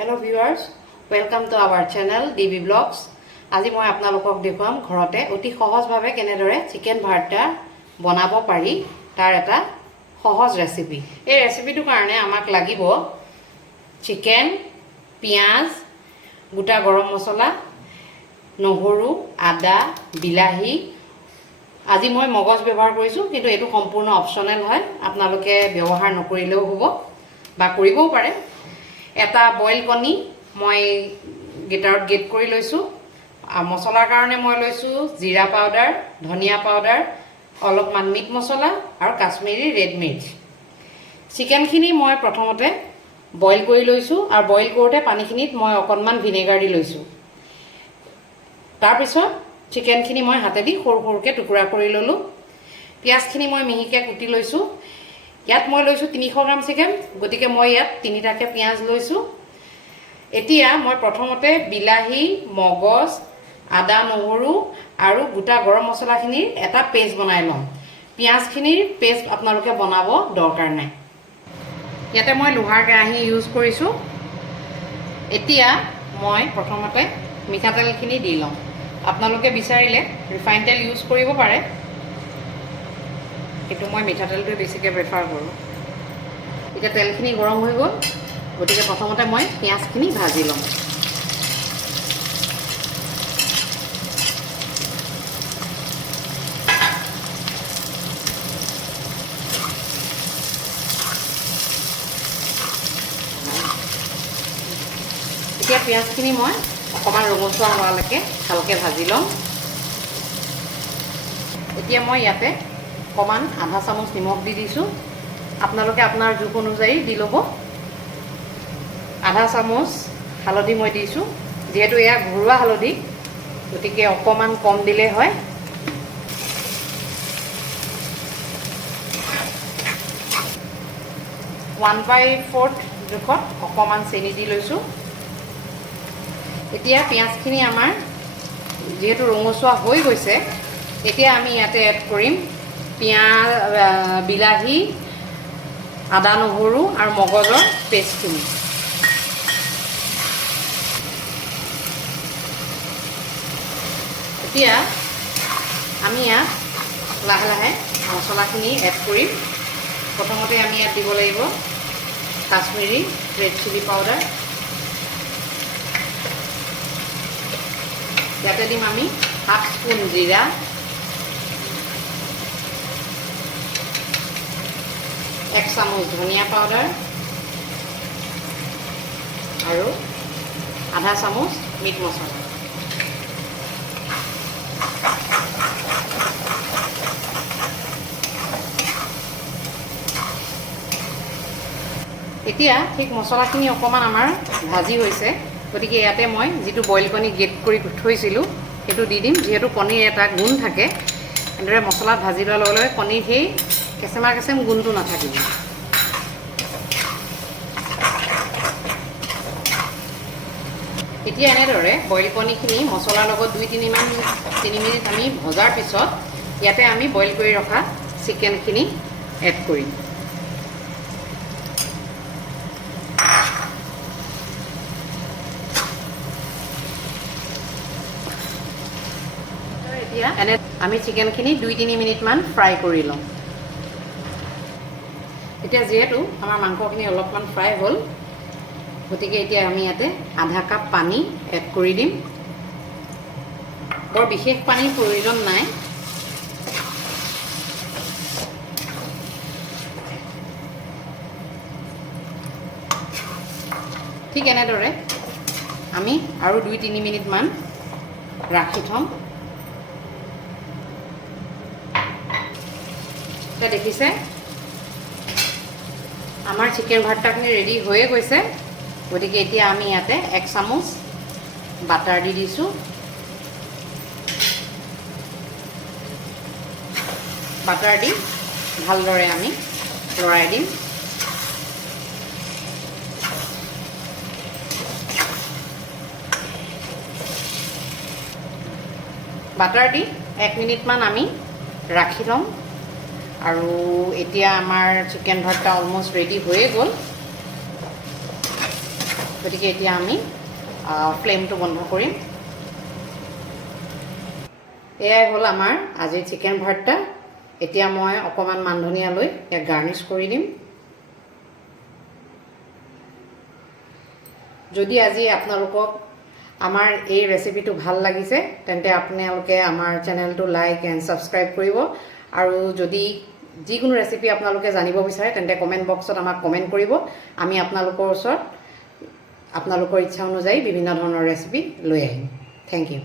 Hello viewers, welcome to our channel DB Vlogs. আজি মই আপোনালোকক দেখুৱাম ঘৰতে অতি সহজভাৱে কেনেদৰে চিকেন ভাৰ্তা বনাব পাৰি তাৰ এটা সহজ ৰেচিপি। এই ৰেচিপিটোৰ কাৰণে আমাক লাগিব চিকেন, পিয়াজ, গোটা গৰম মছলা, নহৰু, আদা, বিলাহী। আজি মই মগজ ব্যৱহাৰ কৰিছো, কিন্তু এটো সম্পূৰ্ণ অপচনেল হয়। আপোনালোকে ব্যৱহাৰ নকৰিলেও হ'ব বা কৰিবও পাৰে। এটা বইল কণী মই গেটাৰত গেট কৰি লৈছো। মছলাৰ কাৰণে মই লৈছো জিৰা পাউডাৰ, ধনিয়া পাউডাৰ, অলপমান মিট মছলা আৰু কাশ্মীৰী ৰেড মিৰ্চ। চিকেনখিনি মই প্ৰথমতে বইল কৰি লৈছো আৰু বইল কৰোতে পানীখিনিত মই অকণমান ভিনেগাৰ দি লৈছো। তাৰ পিছত চিকেনখিনি মই হাতেদি সৰু সৰুকৈ টুকুৰা কৰি ললো। পিয়াজখিনি মই মিহিকৈ কুটি লৈছো। ইয়াত মই লৈছো 300 গ্ৰাম চিকেন, গতিকে মই ইয়াত 3টাকে পিয়াজ লৈছো। এতিয়া মই প্ৰথমতে বিলাহী, মগজ, আদা, নহৰু আৰু গোটা গৰম মছলাখিনিৰ এটা পেষ্ট বনাই লম। পিয়াজখিনিৰ পেষ্ট আপোনালোকে বনাব দৰকাৰ নাই। ইয়াতে মই লোহাৰ কেৰাহী ইউজ কৰিছো। এতিয়া মই প্ৰথমতে মিঠাতেলখিনি দি লম। আপোনালোকে বিচাৰিলে ৰিফাইন তেল ইউজ কৰিব পাৰে, কিন্তু মই মিঠাতেলটো বেছিকৈ প্ৰেফাৰ কৰোঁ। এতিয়া তেলখিনি গৰম হৈ গ'ল, গতিকে প্ৰথমতে মই পিঁয়াজখিনি ভাজি ল'ম। এতিয়া পিঁয়াজখিনি মই অকণমান ৰঙচুৱা হোৱালৈকে ভালকৈ ভাজি ল'ম। এতিয়া মই ইয়াতে অকণমান আধা চামুচ নিমখ দি দিছোঁ। আপোনালোকে আপোনাৰ জোখ অনুযায়ী দি ল'ব। আধা চামুচ হালধি মই দিছোঁ। যিহেতু এয়া ঘৰুৱা হালধি, গতিকে অকণমান কম দিলে হয়। ওৱান বাই ফ'ৰ্থ জোখত অকণমান চেনি দি লৈছোঁ। এতিয়া পিঁয়াজখিনি আমাৰ যিহেতু ৰঙচুৱা হৈ গৈছে, এতিয়া আমি ইয়াতে এড কৰিম বিলাহী, আদা, নহৰু আৰু মগজৰ পেষ্টখিনি। এতিয়া আমি ইয়াত লাহে লাহে মছলাখিনি এড কৰিম। প্ৰথমতে আমি ইয়াত দিব লাগিব কাশ্মীৰী ৰেড চিলি পাউডাৰ। ইয়াতে দিম আমি হাফ স্পুন জিৰা, এক চামুচ ধনিয়া পাউডাৰ আৰু আধা চামুচ মিট মছলা। এতিয়া ঠিক মছলাখিনি অকণমান আমাৰ ভাজি হৈছে, গতিকে ইয়াতে মই যিটো বইল কণী গেট কৰি থৈছিলোঁ সেইটো দি দিম। যিহেতু কণীৰ এটা গুণ থাকে, এনেদৰে মছলাত ভাজি লোৱাৰ লগে লগে কণীৰ সেই কেঁচেমা গুণটো নাথাকিব। এতিয়া এনেদৰে বইল কণীখিনি মছলাৰ লগত 2-3 মিনিট আমি ভজাৰ পিছত ইয়াতে আমি বইল কৰি ৰখা চিকেনখিনি এড কৰিম। এতিয়া এনে আমি চিকেনখিনি 2-3 মিনিটমান ফ্ৰাই কৰি ল'ম। এতিয়া যিহেতু আমাৰ মাংসখিনি অলপমান ফ্ৰাই হ'ল, গতিকে এতিয়া আমি ইয়াতে আধা কাপ পানী এড কৰি দিম। বৰ বিশেষ পানীৰ প্ৰয়োজন নাই। ঠিক এনেদৰে আমি আৰু 2-3 মিনিটমান ৰাখি থ'ম। এতিয়া দেখিছে আমাৰ চিকেন ভাৰ্তাখিনি ৰেডি হৈয়ে গৈছে। গতিকে এতিয়া আমি ইয়াতে 1 চামুচ বাটাৰ দি দিছোঁ। বাটাৰ দি ভালদৰে আমি লৰাই দিম। বাটাৰ দি 1 মিনিটমান আমি ৰাখি ল'ম। আৰু এতিয়া আমাৰ চিকেন ভাৰ্তা অলমোষ্ট ৰেডি হৈয়ে গ'ল। গতিকে এতিয়া আমি ফ্লেমটো বন্ধ কৰিম। এয়াই হ'ল আমাৰ আজিৰ চিকেন ভৰ্তা। এতিয়া মই অকণমান মান ধনিয়া লৈ ইয়াক গাৰ্নিছ কৰি দিম। যদি আজি আপোনালোকক আমাৰ এই ৰেচিপিটো ভাল লাগিছে তেন্তে আপোনালোকে আমাৰ চেনেলটো লাইক এণ্ড ছাবস্ক্ৰাইব কৰিব। আৰু যদি যিকোনো ৰেচিপি আপোনালোকে জানিব বিচাৰে তেন্তে কমেণ্ট বক্সত আমাক কমেণ্ট কৰিব। আমি আপোনালোকৰ ওচৰত আপোনালোকৰ ইচ্ছা অনুযায়ী বিভিন্ন ধৰণৰ ৰেচিপি লৈ আহিম। Thank U.